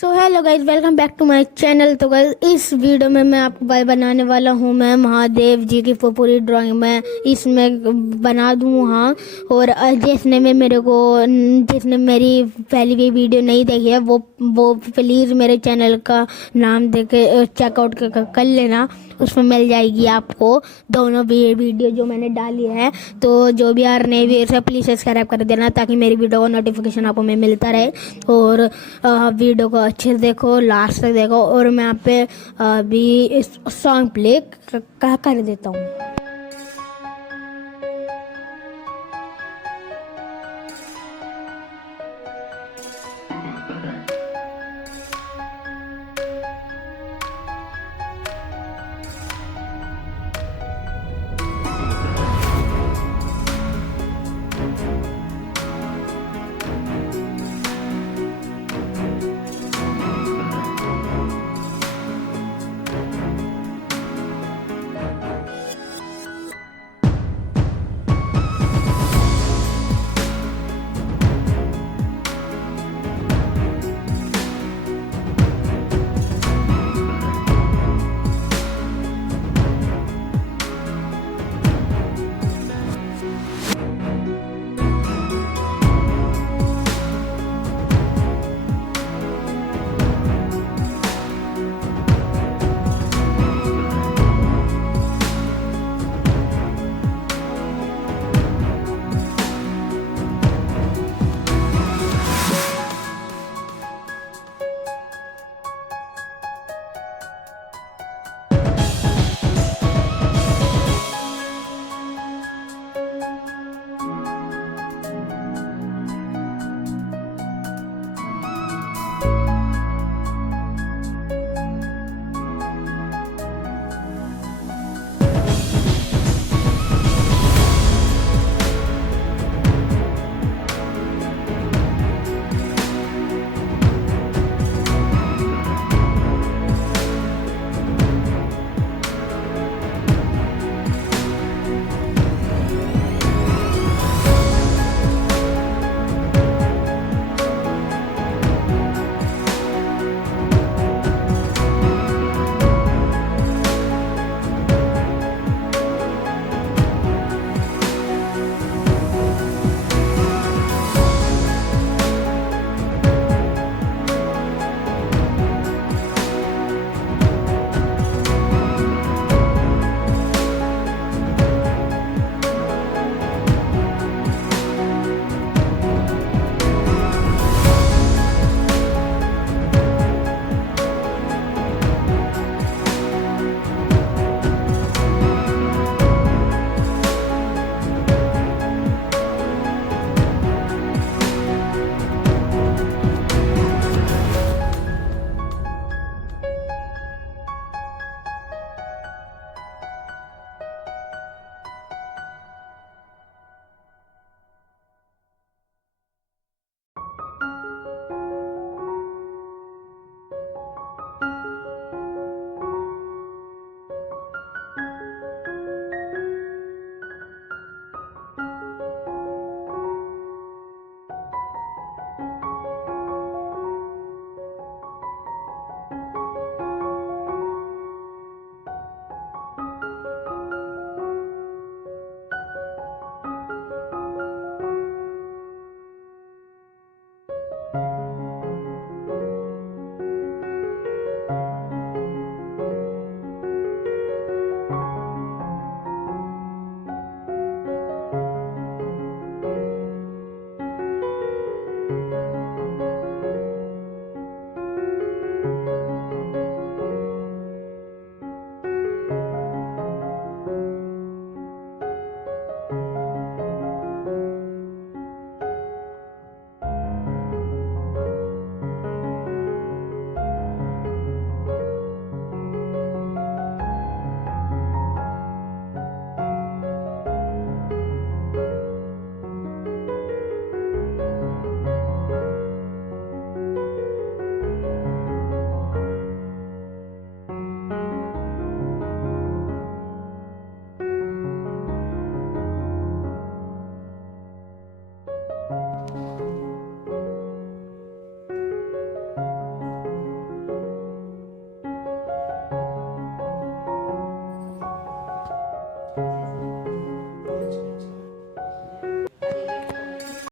So hello guys, welcome back to my channel. तो guys इस video में मैं आपको बनाने वाला हूँ मैं महादेव जी की पूरी ड्राइंग मैं इसमें बना दूँ। हाँ, और जिसने मेरी पहली भी वीडियो नहीं देखी है वो प्लीज़ मेरे चैनल का नाम देके चेकआउट कर लेना। उसमें मिल जाएगी आपको दोनों भी वीडियो जो मैंने डाली है। तो जो भी यार नए व्यूअर्स है प्लीज़ सब्सक्राइब कर देना ताकि मेरी वीडियो का नोटिफिकेशन आपको में मिलता रहे। और वीडियो को अच्छे से देखो, लास्ट तक देखो। और मैं यहाँ पे अभी इस सॉन्ग प्ले कर देता हूँ।